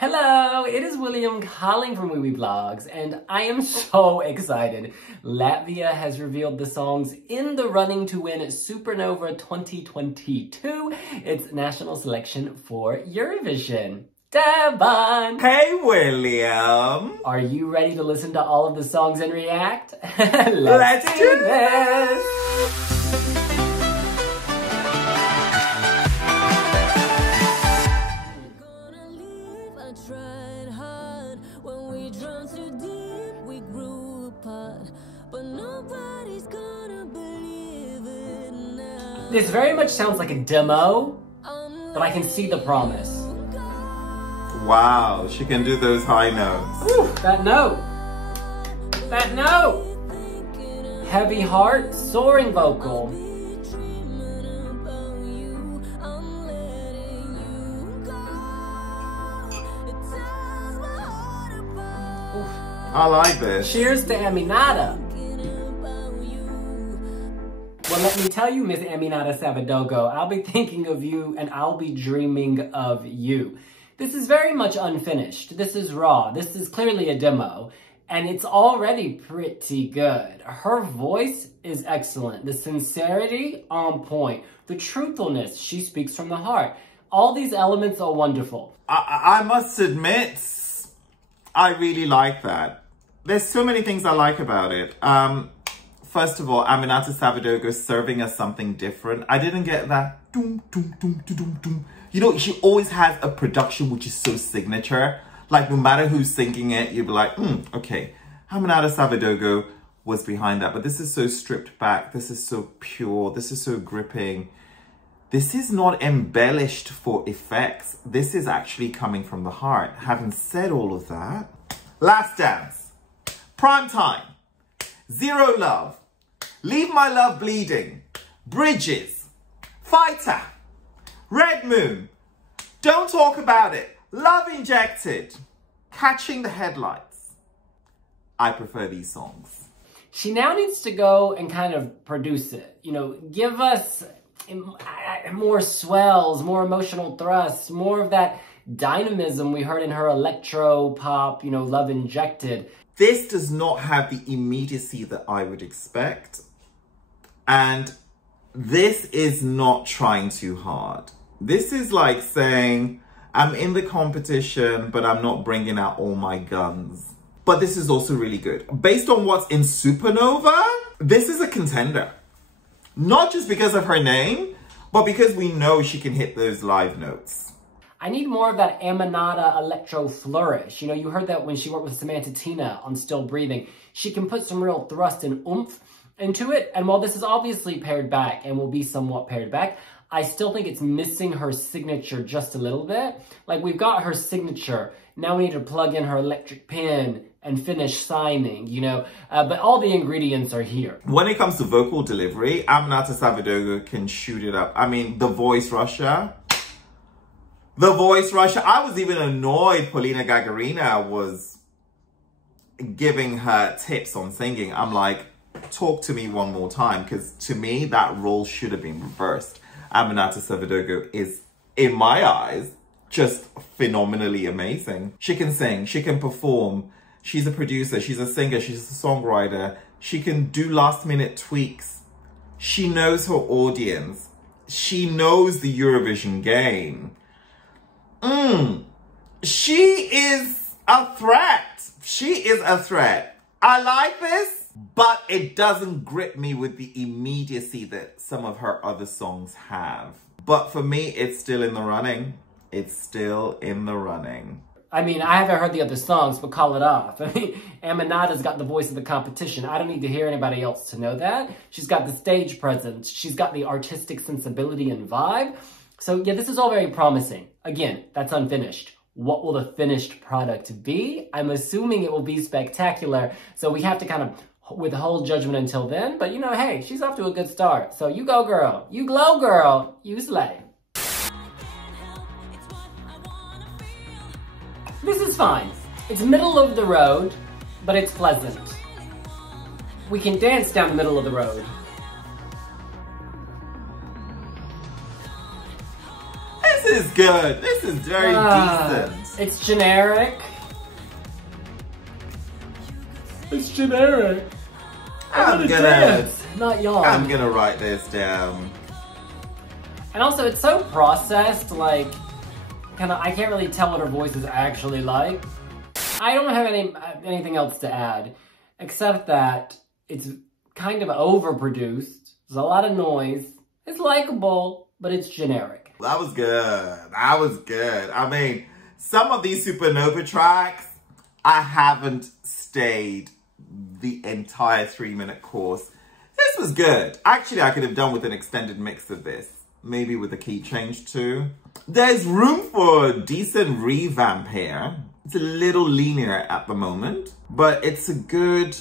Hello, it is William calling from Wiwibloggs, and I am so excited. Latvia has revealed the songs in the running to win Supernova 2022, its national selection for Eurovision. Devon! Hey, William! Are you ready to listen to all of the songs and react? Let's do this! This very much sounds like a demo, but I can see the promise. Wow, she can do those high notes. Ooh, that note! That note! Heavy heart, soaring vocal. I like this. Cheers to Aminata. Well, let me tell you, Miss Aminata Savadogo, I'll be thinking of you and I'll be dreaming of you. This is very much unfinished. This is raw. This is clearly a demo, and it's already pretty good. Her voice is excellent. The sincerity, on point. The truthfulness, she speaks from the heart. All these elements are wonderful. I must admit, I really like that. There's so many things I like about it. First of all, Aminata Savadogo serving us something different. I didn't get that doom, doom, doom, doom, doom, doom. You know, she always has a production which is so signature. Like, no matter who's singing it, you'd be like, okay, Aminata Savadogo was behind that. But this is so stripped back. This is so pure. This is so gripping. This is not embellished for effects. This is actually coming from the heart. Having said all of that, Last Dance, Prime Time, Zero Love, Leave My Love Bleeding, Bridges, Fighter, Red Moon, Don't Talk About It, Love Injected, Catching the Headlights. I prefer these songs. She now needs to go and kind of produce it. You know, give us more swells, more emotional thrusts, more of that dynamism we heard in her electro pop, you know, Love Injected. This does not have the immediacy that I would expect. And this is not trying too hard. This is like saying, I'm in the competition, but I'm not bringing out all my guns. But this is also really good. Based on what's in Supernova, this is a contender. Not just because of her name, but because we know she can hit those live notes. I need more of that Aminata electro flourish. You know, you heard that when she worked with Samantha Tina on Still Breathing. She can put some real thrust and oomph into it. And while this is obviously pared back and will be somewhat pared back, I still think it's missing her signature just a little bit. Like, we've got her signature. Now we need to plug in her electric pen and finish signing, you know. But all the ingredients are here. When it comes to vocal delivery, Aminata Savadogo can shoot it up. I mean, the voice Russia. The voice Russia. I was even annoyed Polina Gagarina was giving her tips on singing. I'm like, talk to me one more time. Because to me, that role should have been reversed. Aminata Savadogo is, in my eyes, just phenomenally amazing. She can sing. She can perform. She's a producer. She's a singer. She's a songwriter. She can do last-minute tweaks. She knows her audience. She knows the Eurovision game. She is a threat. She is a threat. I like this, but it doesn't grip me with the immediacy that some of her other songs have. But for me, it's still in the running. It's still in the running. I mean, I haven't heard the other songs, but call it off. I mean, Aminata's got the voice of the competition. I don't need to hear anybody else to know that. She's got the stage presence. She's got the artistic sensibility and vibe. So yeah, this is all very promising. Again, that's unfinished. What will the finished product be? I'm assuming it will be spectacular. So we have to kind of withhold judgment until then. But you know, hey, she's off to a good start. So you go, girl. You glow, girl. You slay. This is fine. It's middle of the road, but it's pleasant. We can dance down the middle of the road. This is good. This is very decent. It's generic. It's generic. I'm gonna dance, not yawn. I'm gonna write this down. And also, it's so processed, like, I can't really tell what her voice is actually like. I don't have anything else to add, except that it's kind of overproduced. There's a lot of noise. It's likable, but it's generic. That was good. That was good. I mean, some of these Supernova tracks, I haven't stayed the entire 3-minute course. This was good. Actually, I could have done with an extended mix of this. Maybe with a key change too. There's room for a decent revamp here. It's a little linear at the moment, but it's a good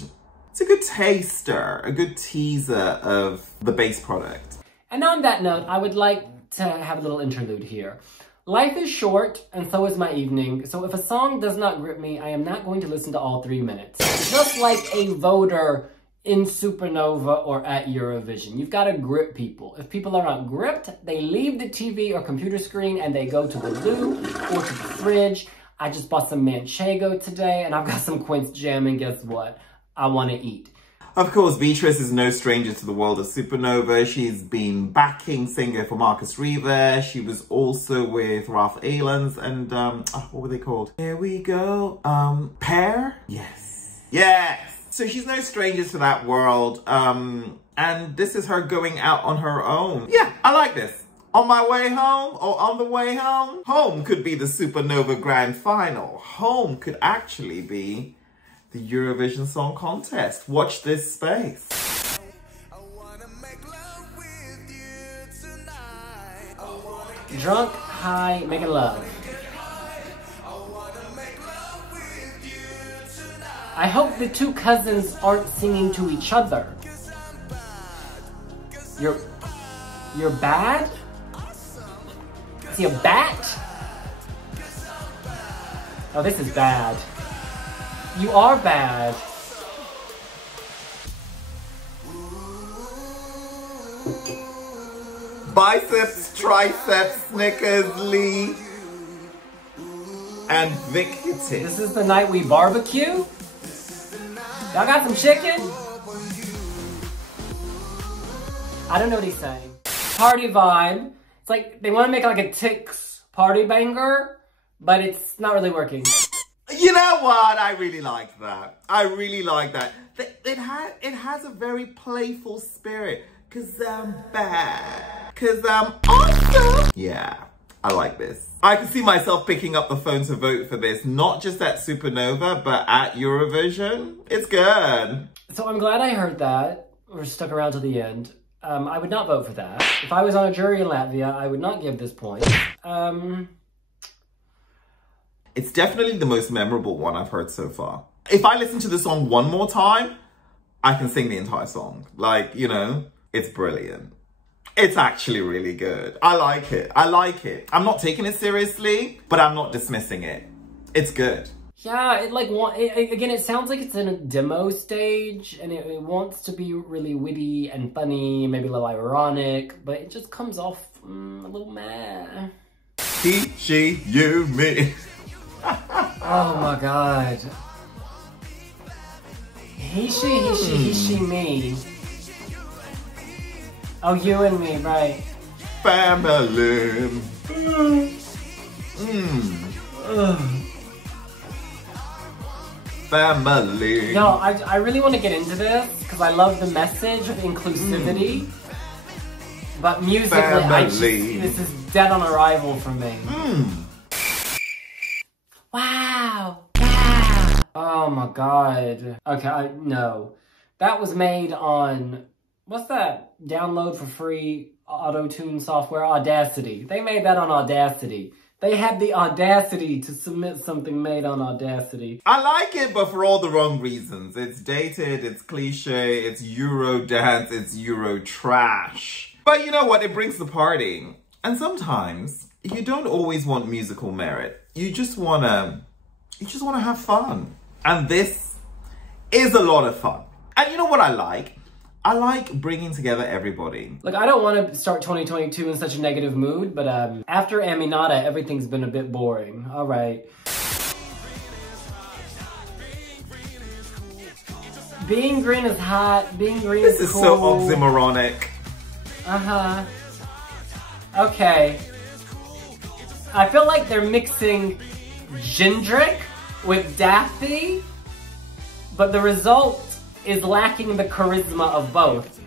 taster, a good teaser of the base product. And on that note, I would like to have a little interlude here. Life is short, and so is my evening, so if a song does not grip me, I am not going to listen to all 3 minutes. Just like a voter in Supernova or at Eurovision. You've got to grip people. If people are not gripped, they leave the TV or computer screen and they go to the loo or to the fridge. I just bought some manchego today and I've got some quince jam, and guess what? I want to eat. Of course, Beatrise is no stranger to the world of Supernova. She's been backing singer for Markus Riva. She was also with Ralph Ailans and, what were they called? Here we go. Pear? Yes. Yes! So she's no stranger to that world. And this is her going out on her own. Yeah, I like this. On my way home or on the way home. Home could be the Supernova Grand Final. Home could actually be the Eurovision Song Contest. Watch this space. Drunk, high, making love. I hope the two cousins aren't singing to each other. You're bad? Is he a bat? Oh, this is bad. You are bad. Biceps, triceps, Snickers, Lee, and Victus. This is the night we barbecue? Y'all got some chicken? I don't know what he's saying. Party vibe. It's like they want to make like a Tix party banger, but it's not really working. You know what? I really like that. I really like that. It has a very playful spirit. Cause I'm bad. Cause I'm awesome. Yeah, I like this. I can see myself picking up the phone to vote for this, not just at Supernova, but at Eurovision. It's good. So I'm glad I heard that, or stuck around to the end. I would not vote for that. If I was on a jury in Latvia, I would not give this point. It's definitely the most memorable one I've heard so far. If I listen to the song one more time, I can sing the entire song. Like, you know, it's brilliant. It's actually really good. I like it. I like it. I'm not taking it seriously, but I'm not dismissing it. It's good. Yeah, again, it sounds like it's in a demo stage, and it wants to be really witty and funny, maybe a little ironic, but it just comes off a little meh. He, she, you, me. Oh my god. He, she, me. Oh, you and me, right. Family. Family. Yo, I really want to get into this because I love the message of inclusivity. But musically, this is dead on arrival for me. Wow. Yeah. Oh my god. Okay, no. That was made on, what's that download for free auto-tune software? Audacity. They made that on Audacity. They had the audacity to submit something made on Audacity. I like it, but for all the wrong reasons. It's dated, it's cliche, it's Euro dance, it's Euro trash. But you know what? It brings the party. And sometimes you don't always want musical merit. You just wanna have fun. And this is a lot of fun. And you know what I like? I like bringing together everybody. Look, I don't want to start 2022 in such a negative mood, but after Aminata, everything's been a bit boring. All right. Being green is hot. Being green is cool. This is so oxymoronic. Uh-huh. Okay. I feel like they're mixing Jindrik with Daffy, but the result is lacking the charisma of both.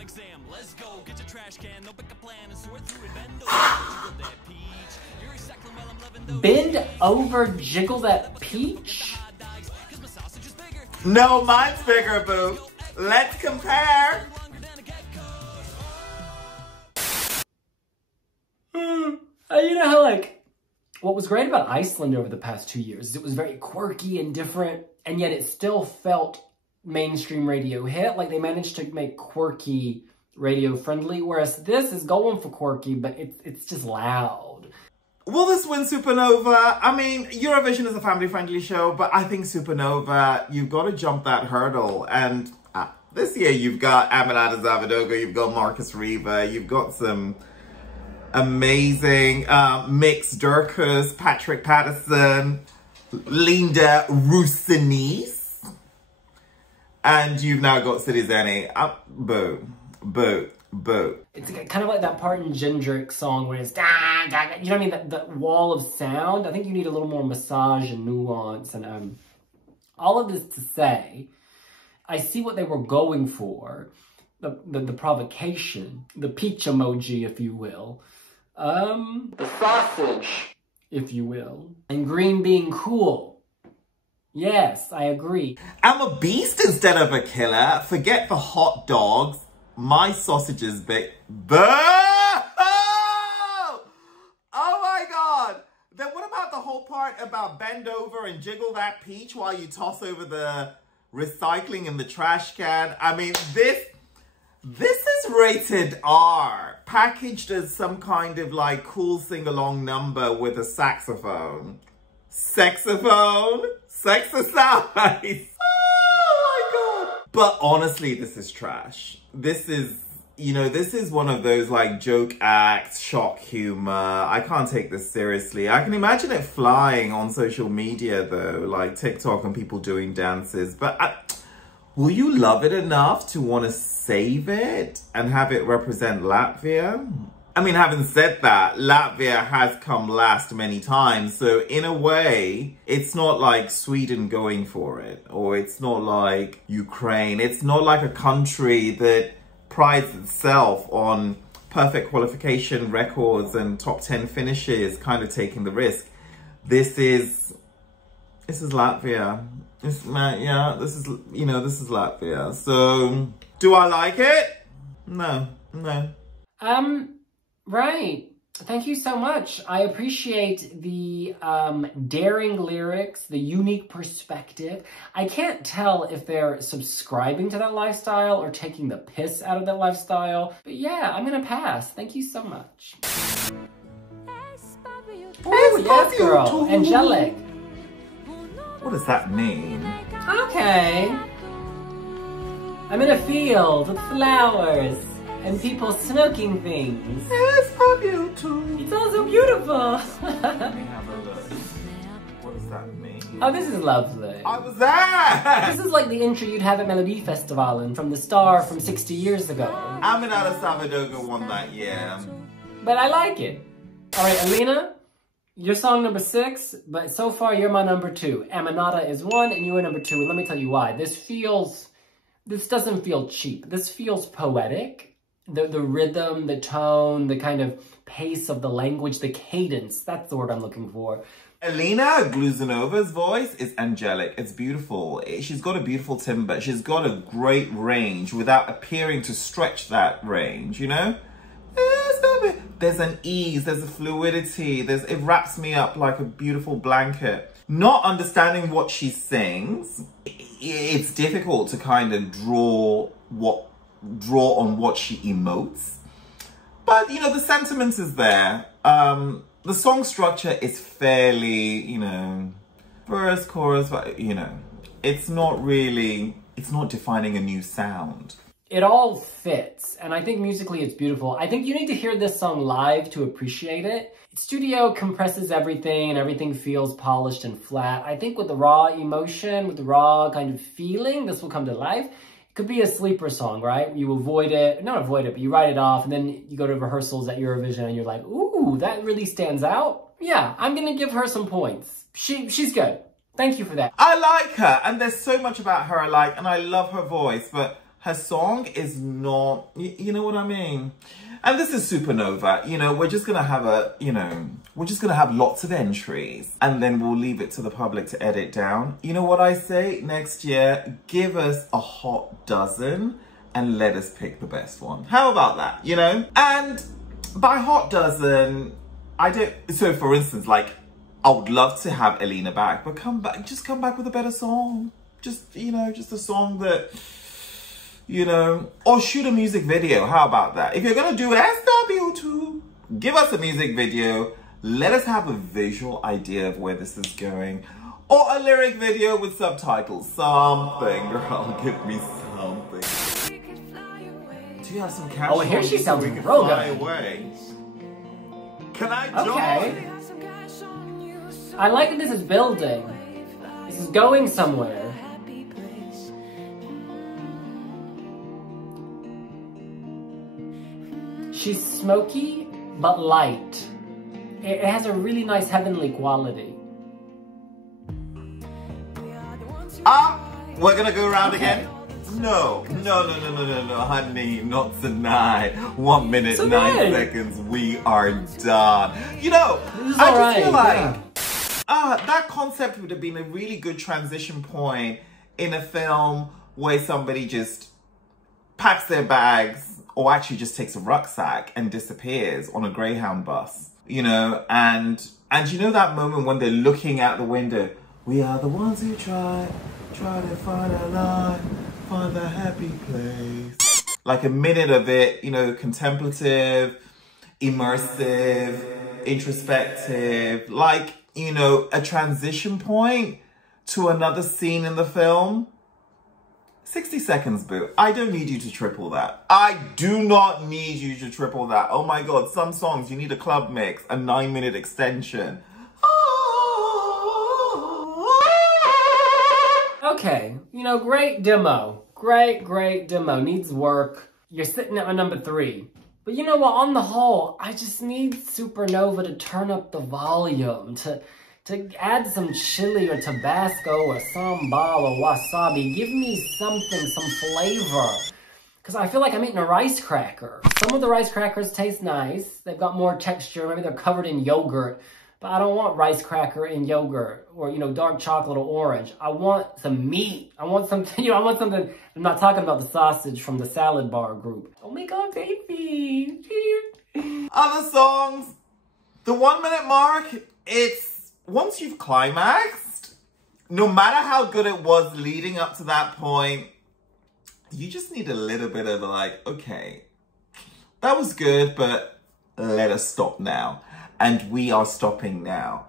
Bend over, jiggle that peach? No, mine's bigger, boo. Let's compare. You know how, like, what was great about Iceland over the past 2 years is it was very quirky and different, and yet it still felt mainstream radio hit. Like, they managed to make quirky radio friendly, whereas this is going for quirky, but it's just loud. Will this win Supernova? I mean, Eurovision is a family-friendly show, but I think Supernova, you've got to jump that hurdle. And this year you've got Aminata Zavadogo, you've got Markus Riva, you've got some amazing mixed Dukurs, Patrick Peterson, Linda Rušeniece, and you've now got Citi Zēni. Boo, boo, boo. It's kind of like that part in Jindrik's song where it's, da, da, da, you know what I mean? That wall of sound. I think you need a little more massage and nuance. And all of this to say, I see what they were going for. The provocation, the peach emoji, if you will. The sausage, if you will. And green being cool. Yes, I agree. I'm a beast instead of a killer. Forget the hot dogs. My sausages big. Oh my God. Then what about the whole part about bend over and jiggle that peach while you toss over the recycling in the trash can? I mean, this is rated R, packaged as some kind of like cool sing-along number with a saxophone. Saxophone? Sexercise. Oh my God. But honestly, this is trash. This is, you know, this is one of those like joke acts, shock humor. I can't take this seriously. I can imagine it flying on social media though, like TikTok and people doing dances. But will you love it enough to want to save it and have it represent Latvia? I mean, having said that, Latvia has come last many times. So in a way, it's not like Sweden going for it, or it's not like Ukraine. It's not like a country that prides itself on perfect qualification records and top 10 finishes, kind of taking the risk. This is Latvia. Yeah, this is Latvia. So, do I like it? No. Right. Thank you so much. I appreciate the daring lyrics, the unique perspective. I can't tell if they're subscribing to that lifestyle or taking the piss out of that lifestyle. But yeah, I'm gonna pass. Thank you so much. Oh, yes, girl. Angelic. What does that mean? Okay. I'm in a field with flowers and people smoking things. Yes, pabiju too. It's all so beautiful. Let me have a look. What does that mean? Oh, this is lovely. I was there! This is like the intro you'd have at Melody Festival and from the star from 60 years ago. Aminata Zavadogo won that year. But I like it. All right, Elīna, you're song number 6, but so far you're my number 2. Aminata is 1 and you are number 2. And let me tell you why. This doesn't feel cheap. This feels poetic. The rhythm, the tone, the kind of pace of the language, the cadence, that's the word I'm looking for. Elīna Gluzunova's voice is angelic. It's beautiful. She's got a beautiful timbre. She's got a great range without appearing to stretch that range, you know? There's an ease, there's a fluidity, it wraps me up like a beautiful blanket. Not understanding what she sings, it's difficult to kind of draw on what she emotes. But, you know, the sentiment is there. The song structure is fairly, you know, verse, chorus, but, you know, it's not defining a new sound. it all fits. And I think musically it's beautiful. I think you need to hear this song live to appreciate it. Studio compresses everything and everything feels polished and flat. I think with the raw emotion, with the raw kind of feeling, this will come to life. It could be a sleeper song, right? You avoid it, not avoid it, but you write it off, and then you go to rehearsals at Eurovision and you're like, ooh, that really stands out. Yeah, I'm gonna give her some points. She's good. Thank you for that. I like her, and there's so much about her I like, and I love her voice, but her song is not, you know what I mean? And this is Supernova, you know, we're just gonna have we're just gonna have lots of entries, and then we'll leave it to the public to edit down. You know what I say? Next year, give us a hot dozen and let us pick the best one. How about that, you know? And by hot dozen, so for instance, like, I would love to have Elīna back, but just come back with a better song. Just, you know, just a song that, you know, or shoot a music video. How about that? If you're gonna do SW2, give us a music video. Let us have a visual idea of where this is going. Or a lyric video with subtitles. Something, girl, give me something. Do you have some cash? Oh, here she sounds we can real fly good. away? Can I join? Okay. I like that this is building. This is going somewhere. She's smoky, but light. It has a really nice heavenly quality. We're gonna go around again? No, honey, not tonight. 1 minute, 9 seconds, we are done. You know, I just feel like that concept would have been a really good transition point in a film where somebody just packs their bags, or actually just takes a rucksack and disappears on a Greyhound bus, you know, and you know that moment when they're looking out the window, we are the ones who try to find a life, find a happy place. Like a minute of it, you know, contemplative, immersive, introspective, like, you know, a transition point to another scene in the film. 60 seconds, boo. I don't need you to triple that. I do not need you to triple that. Oh my God, some songs you need a club mix, a 9-minute extension. Okay, you know, great demo. Great demo. Needs work. You're sitting at my number 3. But you know what, on the whole, I just need Supernova to turn up the volume, to add some chili or Tabasco or sambal or wasabi. Give me something, some flavor. Because I feel like I'm eating a rice cracker. Some of the rice crackers taste nice. They've got more texture. Maybe they're covered in yogurt. But I don't want rice cracker and yogurt or, you know, dark chocolate or orange. I want some meat. I want something, you know, I want something. I'm not talking about the sausage from the salad bar group. Oh my God, baby. Other songs, the 1 minute mark, it's, once you've climaxed, no matter how good it was leading up to that point, you just need a little bit of like, okay, that was good, but let us stop now. And we are stopping now.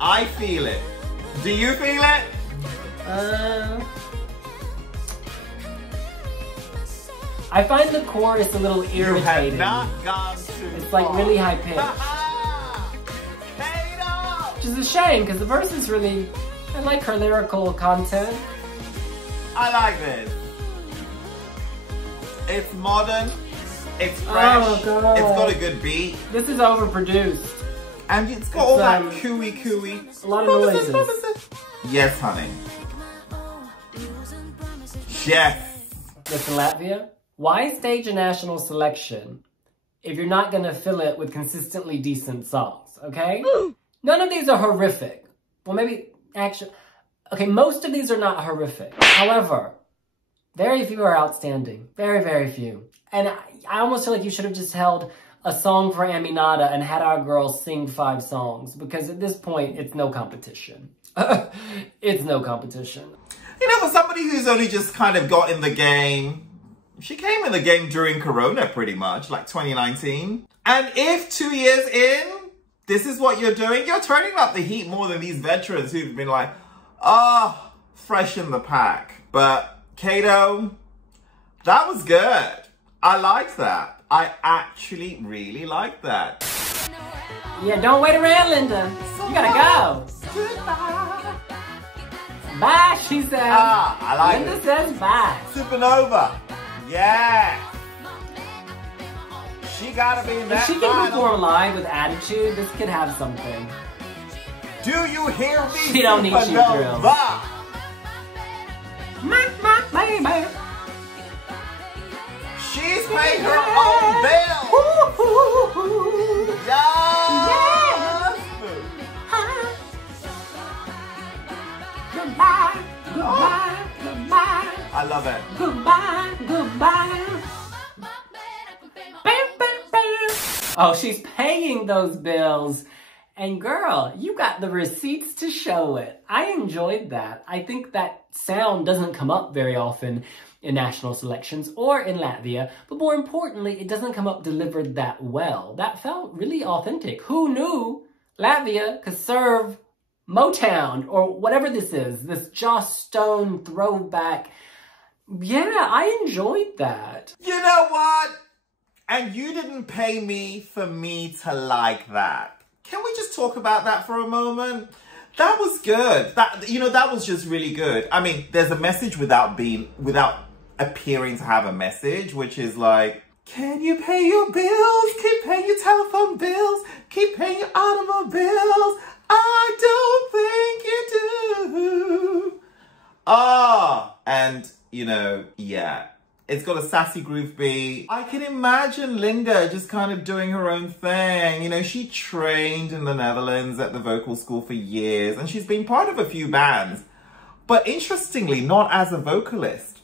I feel it. Do you feel it? I find the chorus a little irritating. You have not gone too It's like far. really high pitched. Which is a shame because the verse is really, I like her lyrical content. I like this. It's modern. It's fresh. Oh, God. It's got a good beat. This is overproduced. And it's got all that cooey. A lot of noises. Yes, honey. Yes. Listen, Latvia, why stage a national selection if you're not going to fill it with consistently decent songs, okay? None of these are horrific. Well, maybe, actually, okay, most of these are not horrific. However, very few are outstanding. Very few. And I almost feel like you should have just held a song for Aminata and had our girls sing 5 songs, because at this point, it's no competition. It's no competition. You know, for somebody who's only just kind of got in the game, she came in the game during Corona pretty much, like 2019. And if 2 years in, this is what you're doing, you're turning up the heat more than these veterans who've been like, fresh in the pack. But KATŌ, that was good. I liked that. I actually really liked that. Yeah, don't wait around, Linda. You gotta go. Bye, she says. Ah, I like Linda it. says bye. Supernova. Yeah. She gotta be in that If she can final. perform live with attitude, this could have something. Do you hear me, She don't need you, Supernova? girl. Baby. She's paying her own bill. Yes. Goodbye, goodbye, goodbye. I love it. Goodbye, goodbye. Oh, she's paying those bills. And girl, you got the receipts to show it. I enjoyed that. I think that sound doesn't come up very often in national selections or in Latvia, but more importantly, it doesn't come up delivered that well. That felt really authentic. Who knew Latvia could serve Motown or whatever this is, this Joss Stone throwback. Yeah, I enjoyed that. You know what? And you didn't pay me for me to like that. Can we just talk about that for a moment? That was good. That was just really good. I mean, there's a message without appearing to have a message, which is like, can you pay your bills? Keep paying your telephone bills. Keep paying your automobiles. I don't think you do. And yeah. It's got a sassy groove beat. I can imagine Linda just kind of doing her own thing. She trained in the Netherlands at the vocal school for years, and she's been part of a few bands. But interestingly, not as a vocalist.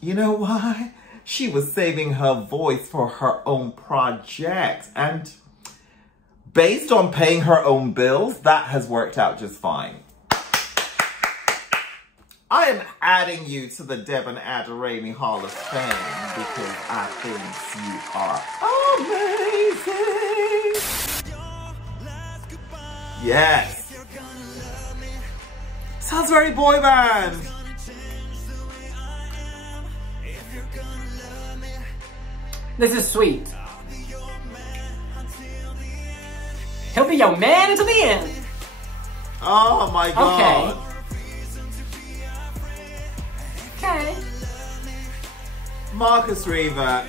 You know why? She was saving her voice for her own project. And based on paying her own bills, that has worked out just fine. I am adding you to the Devon Adarami Hall of Fame because I think you are amazing. Yes. Sounds very boy band. This is sweet. He'll be your man until the end. Oh my God. Okay. Markus, Riva,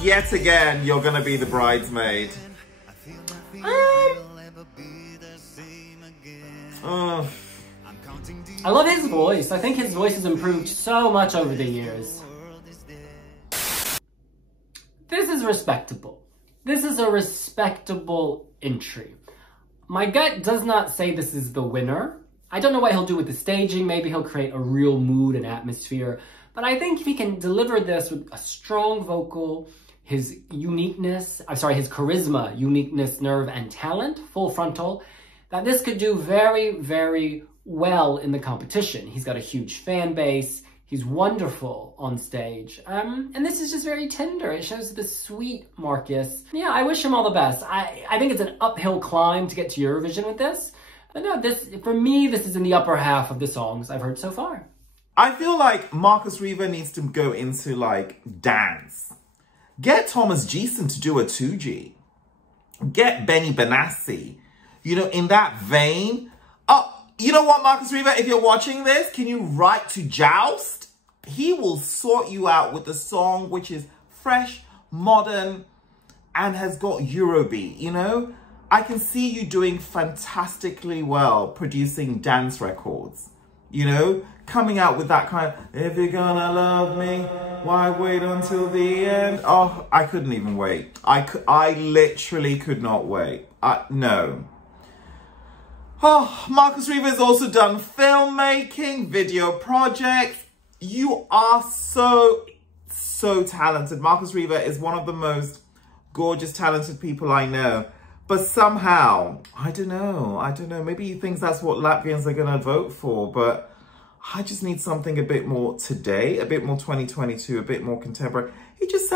yet again, you're gonna be the bridesmaid. I love his voice. I think his voice has improved so much over the years. This is respectable. This is a respectable entry. My gut does not say this is the winner. I don't know what he'll do with the staging. Maybe he'll create a real mood and atmosphere. But I think if he can deliver this with a strong vocal, his charisma, uniqueness, nerve, and talent, full frontal, that this could do very, very well in the competition. He's got a huge fan base. He's wonderful on stage. And this is just very tender. It shows the sweet Markus. Yeah, I wish him all the best. I think it's an uphill climb to get to Eurovision with this. But no, for me, this is in the upper half of the songs I've heard so far. I feel like Markus Riva needs to go into dance. Get Thomas Gieson to do a 2G. Get Benny Benassi. In that vein. Oh, you know what, Markus Riva? If you're watching this, can you write to Joust? He will sort you out with the song which is fresh, modern, and has got Eurobeat, I can see you doing fantastically well producing dance records, coming out with that kind of, if you're gonna love me, why wait until the end? Oh, I couldn't even wait. I literally could not wait. No. Oh, Markus Riva has also done filmmaking, video projects. You are so talented. Markus Riva is one of the most gorgeous, talented people I know. But somehow, I don't know, maybe he thinks that's what Latvians are going to vote for, but I just need something a bit more today, a bit more 2022, a bit more contemporary. This just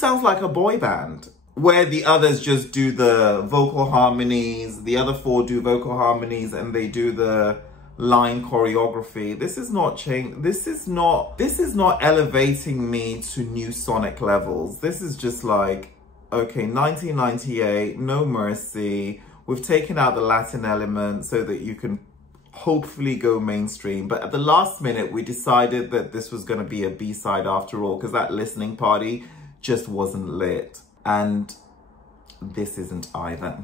sounds like a boy band, where the others just do the vocal harmonies, the other four do vocal harmonies, and they do the line choreography. This is not elevating me to new sonic levels. This is just like, okay, 1998, no mercy. We've taken out the Latin element so that you can hopefully go mainstream. But at the last minute, we decided that this was going to be a B-side after all, because that listening party just wasn't lit. And this isn't either.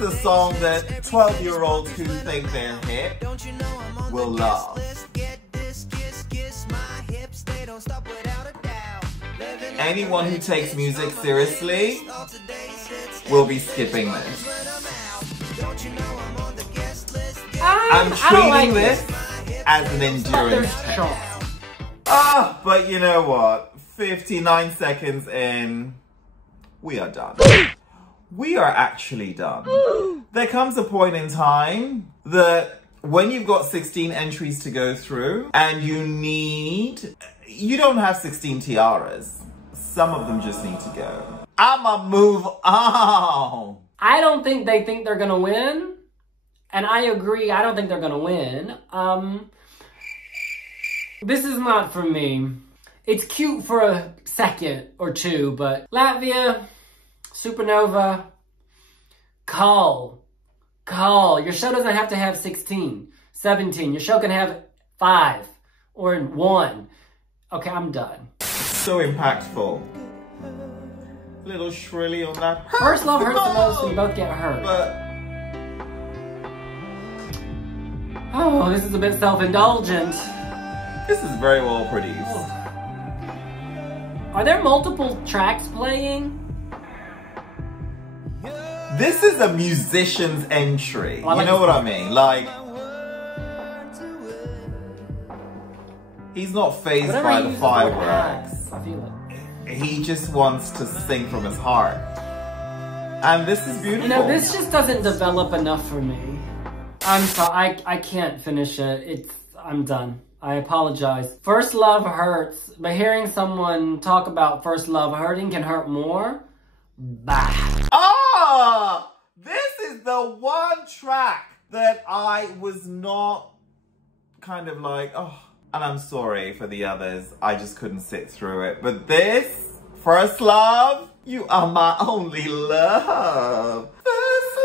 A song that 12-year-olds who think they're hip will love. Anyone who takes music seriously will be skipping this. I'm treating this as an endurance test. But you know what? 59 seconds in, we are done. We are actually done. There comes a point in time that when you've got 16 entries to go through and you don't have 16 tiaras. Some of them just need to go. I'ma move on. I don't think they think they're gonna win. And I agree, I don't think they're gonna win. This is not for me. It's cute for a second or two, but Latvia Supernova, call. Your show doesn't have to have 16, 17. Your show can have 5 or 1. Okay, I'm done. So impactful. Little shrilly on that. First love hurts the most and you both get hurt. Oh, this is a bit self-indulgent. This is very well produced. Are there multiple tracks playing? This is a musician's entry. You know what I mean? Like, he's not fazed by the fireworks. I feel it. He just wants to sing from his heart. And this is beautiful. You know, this just doesn't develop enough for me. I'm sorry, I can't finish it. I'm done. I apologize. First love hurts, but hearing someone talk about first love hurting can hurt more. Bah. Oh, this is the one track that I was not kind of like, oh, and I'm sorry for the others. I just couldn't sit through it. But this, first love, you are my only love. First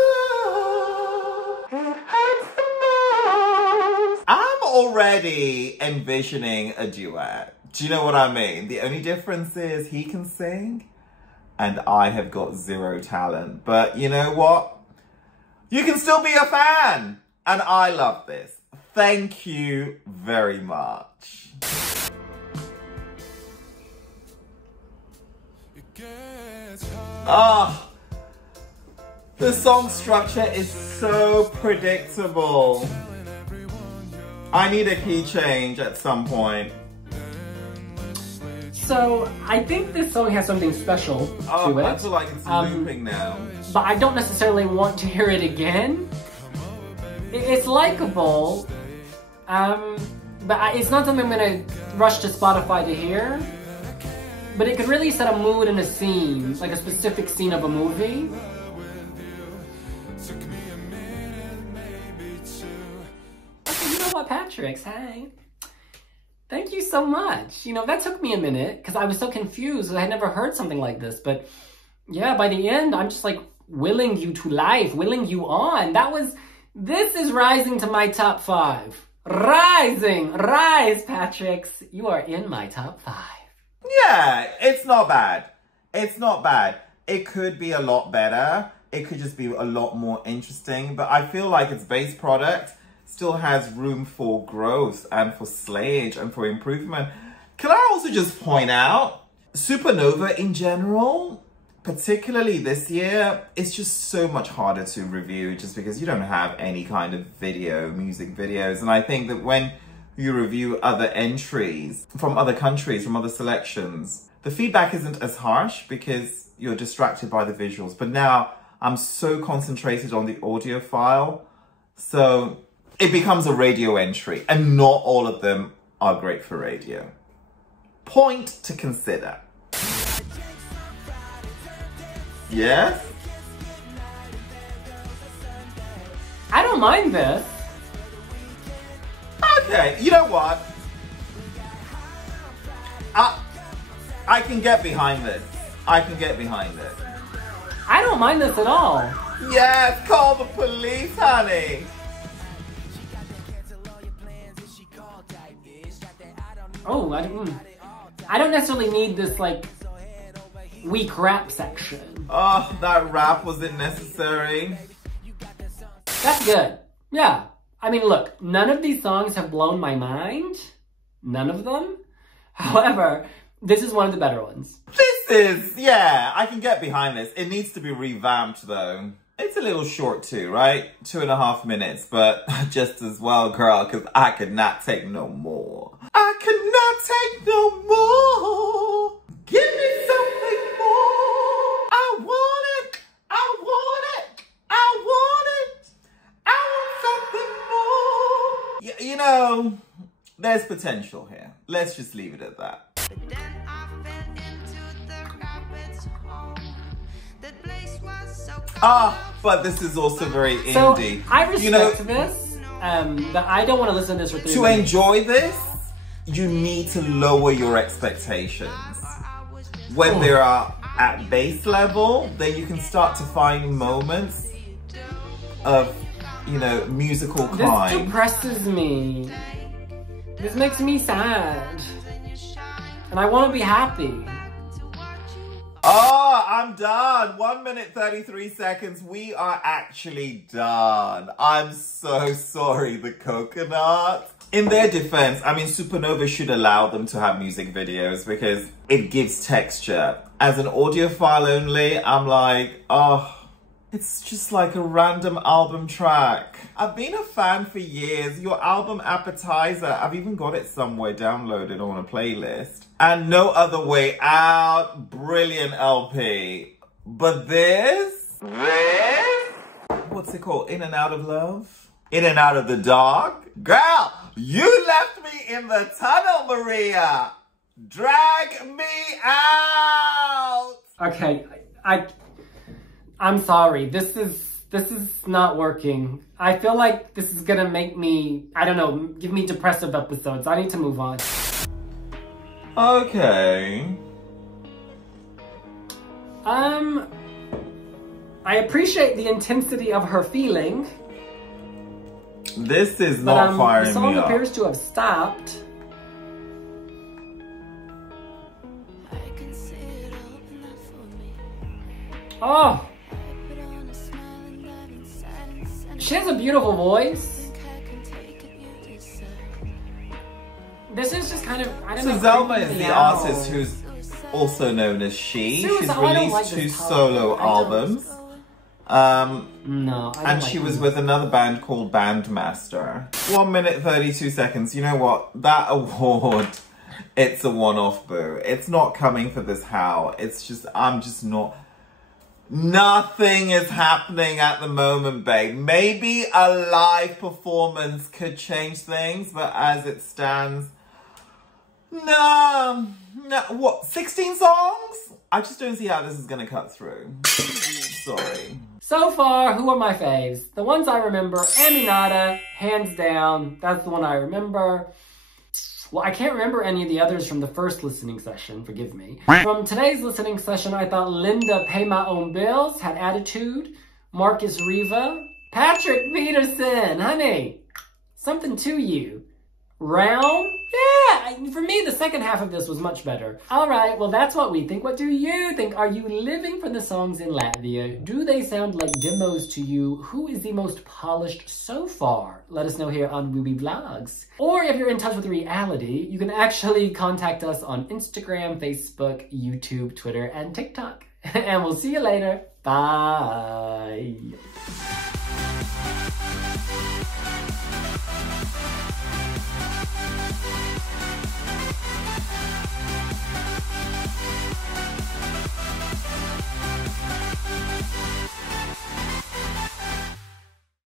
love, it hurts the most. I'm already envisioning a duet. Do you know what I mean? The only difference is he can sing and I have got zero talent. But you know what? You can still be a fan. And I love this. Thank you very much. Ah, the song structure is so predictable. I need a key change at some point. So, I think this song has something special to it. I feel like it's looping now. But I don't necessarily want to hear it again. It's likable, but it's not something I'm gonna rush to Spotify to hear. But it could really set a mood and a scene, like a specific scene of a movie. Okay, you know what, Patriks, hey. Thank you so much. You know, that took me a minute because I was so confused. I had never heard something like this. But yeah, by the end, I'm just like willing you to life, willing you on. This is rising to my top 5. Rise, Patriks. You are in my top 5. Yeah, it's not bad. It's not bad. It could be a lot better. It could just be a lot more interesting. But I feel like its base product still has room for growth and for slayage and for improvement. Can I also just point out, Supernova in general, particularly this year, it's just so much harder to review just because you don't have any kind of music videos. And I think that when you review other entries from other countries, from other selections, the feedback isn't as harsh because you're distracted by the visuals. But now I'm so concentrated on the audio file So it becomes a radio entry, and not all of them are great for radio. Point to consider. Yes? I don't mind this. Okay, you know what? I can get behind this. I can get behind it. I don't mind this at all. Yes, call the police, honey. Oh, I don't necessarily need this, like, weak rap section. Oh, that rap wasn't necessary. That's good. Yeah. I mean, look, none of these songs have blown my mind. None of them. However, this is one of the better ones. This is, yeah, I can get behind this. It needs to be revamped, though. It's a little short, too, right? 2.5 minutes, but just as well, girl, because I could not take no more. I could not take no more. Give me something more. I want it. I want it. I want it. I want something more. You know, there's potential here. Let's just leave it at that. But this is also very indie. So, I respect this, but I don't want to listen to this for 3 minutes. To enjoy this, you need to lower your expectations. When they are at base level, then you can start to find moments of, you know, musical kind. This depresses me. This makes me sad. And I want to be happy. Oh, I'm done. 1 minute, 33 seconds. We are actually done. I'm so sorry, the Coco'nuts. In their defense, I mean, Supernova should allow them to have music videos because it gives texture. As an audiophile only, I'm like, oh, it's just like a random album track. I've been a fan for years. Your album Appetizer, I've even got it somewhere downloaded on a playlist. And No Other Way Out, brilliant LP. But this? What's it called? In and Out of Love? In and Out of the Dark? Girl, you left me in the tunnel, Maria. Drag me out. Okay, I'm sorry. This is not working. I feel like this is gonna make me, I don't know, give me depressive episodes. I need to move on. Okay. I appreciate the intensity of her feeling. This is not firing me up. The song appears to have stopped. Oh! She has a beautiful voice. This is just kind of, I don't know. So Zelma is the artist who's also known as She. She's released 2 solo albums. No, and she was with another band called Bandmaster. 1 minute, 32 seconds. You know what? That award, it's a one-off, boo. It's not coming for this how. It's just, I'm just not... Nothing is happening at the moment, babe. Maybe a live performance could change things, but as it stands... No, what, 16 songs? I just don't see how this is gonna cut through. Sorry. So far, who are my faves? The ones I remember, Aminata, hands down. That's the one I remember. Well, I can't remember any of the others from the first listening session, forgive me. From today's listening session, I thought Linda, Pay My Own Bills, had attitude. Markus, Riva. Patrick, Peterson, honey, something to you. RAUM? Yeah, for me, the second half of this was much better. All right, well, that's what we think. What do you think? Are you living for the songs in Latvia? Do they sound like demos to you? Who is the most polished so far? Let us know here on Wiwibloggs. Or if you're in touch with reality, you can actually contact us on Instagram, Facebook, YouTube, Twitter, and TikTok. And we'll see you later. Bye.